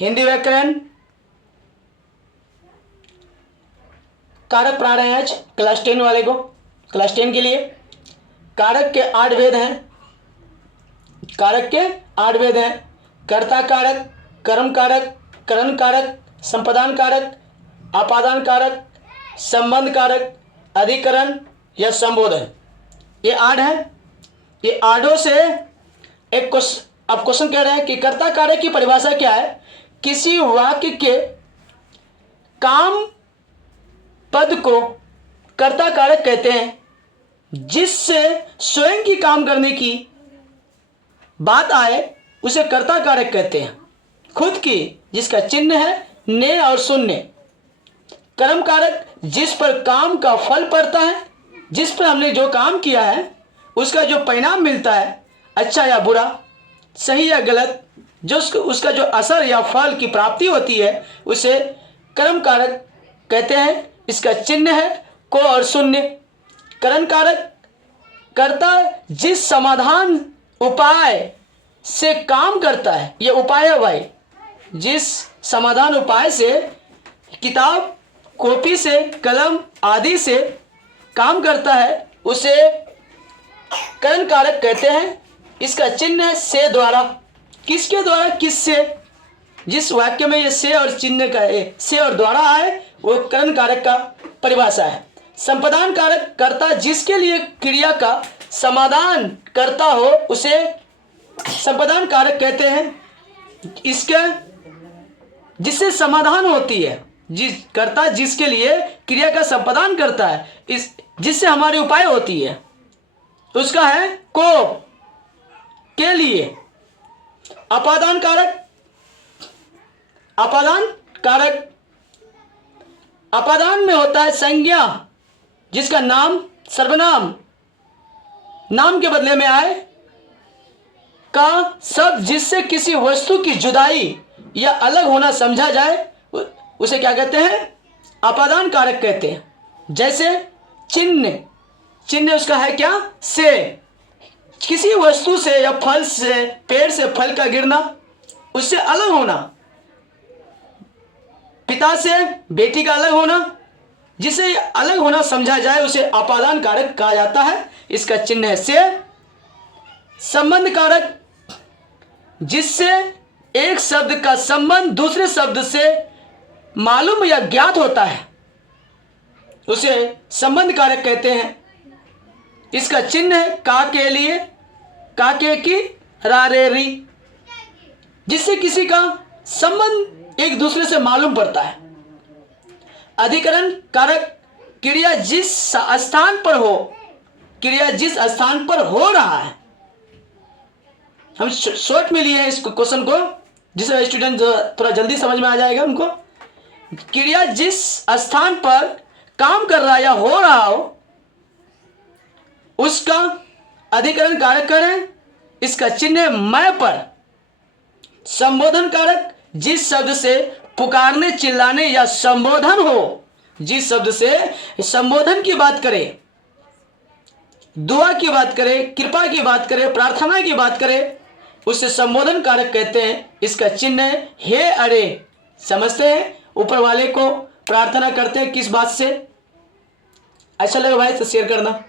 हिंदी व्याकरण कारक पढ़ा रहे हैं आज क्लास 10 वाले को। क्लास 10 के लिए कारक के 8 भेद हैं। कारक के 8 भेद हैं। कर्ता कारक, कर्म कारक, करण कारक, संपादन कारक, आपादान कारक, संबंध कारक, अधिकरण या संबोधन। ये 8 है। ये 8 से एक अब क्वेश्चन कह रहे हैं कि कर्ता कारक की परिभाषा क्या है। किसी वाक्य के काम पद को कर्ता कारक कहते हैं। जिससे स्वयं की काम करने की बात आए उसे कर्ता कारक कहते हैं। खुद की, जिसका चिन्ह है ने और शून्य। कर्म कारक, जिस पर काम का फल पड़ता है, जिस पर हमने जो काम किया है उसका जो परिणाम मिलता है, अच्छा या बुरा, सही या गलत, जो उसका जो असर या फल की प्राप्ति होती है उसे कर्म कारक कहते हैं। इसका चिन्ह है को और शून्य। करण कारक, कर्ता जिस समाधान उपाय से काम करता है, ये उपाय है भाई, जिस समाधान उपाय से, किताब कॉपी से, कलम आदि से काम करता है उसे करण कारक कहते हैं। इसका चिन्ह है से द्वारा। किसके द्वारा? किससे? जिस वाक्य में ये से और चिन्ह का से और द्वारा आए वो करण कारक का परिभाषा है। संपादन कारक, कर्ता जिसके लिए क्रिया का समाधान करता हो उसे संपादन कारक कहते हैं। इसका जिससे समाधान होती है, कर्ता जिसके लिए क्रिया का संपादन करता है, इस जिससे हमारी उपाय होती है उसका है को के लिए। अपादान कारक, अपादान कारक अपादान में होता है संज्ञा, जिसका नाम सर्वनाम नाम के बदले में आए का शब्द जिससे किसी वस्तु की जुदाई या अलग होना समझा जाए उसे क्या कहते हैं? अपादान कारक कहते हैं। जैसे चिन्ह, चिन्ह उसका है क्या? से। किसी वस्तु से या फल से, पेड़ से फल का गिरना, उससे अलग होना, पिता से बेटी का अलग होना, जिसे अलग होना समझा जाए उसे अपादान कारक कहा जाता है। इसका चिन्ह है से। संबंध कारक, जिससे एक शब्द का संबंध दूसरे शब्द से मालूम या ज्ञात होता है उसे संबंध कारक कहते हैं। इसका चिन्ह है का के लिए, का के की, रा रे री, जिससे किसी का संबंध एक दूसरे से मालूम पड़ता है। अधिकरण कारक, क्रिया जिस स्थान पर हो, क्रिया जिस स्थान पर हो रहा है। हम शॉर्ट में लिए हैं इस क्वेश्चन को, जिससे स्टूडेंट थोड़ा जल्दी समझ में आ जाएगा उनको। क्रिया जिस स्थान पर काम कर रहा या हो रहा हो उसका अधिकरण कारक करें। इसका चिन्ह है मैं पर। संबोधन कारक, जिस शब्द से पुकारने, चिल्लाने या संबोधन हो, जिस शब्द से संबोधन की बात करें, दुआ की बात करें, कृपा की बात करें, प्रार्थना की बात करें, उसे संबोधन कारक कहते हैं। इसका चिन्ह है हे अरे। समझते हैं? ऊपर वाले को प्रार्थना करते हैं किस बात से? अच्छा लगा भाई तो शेयर करना।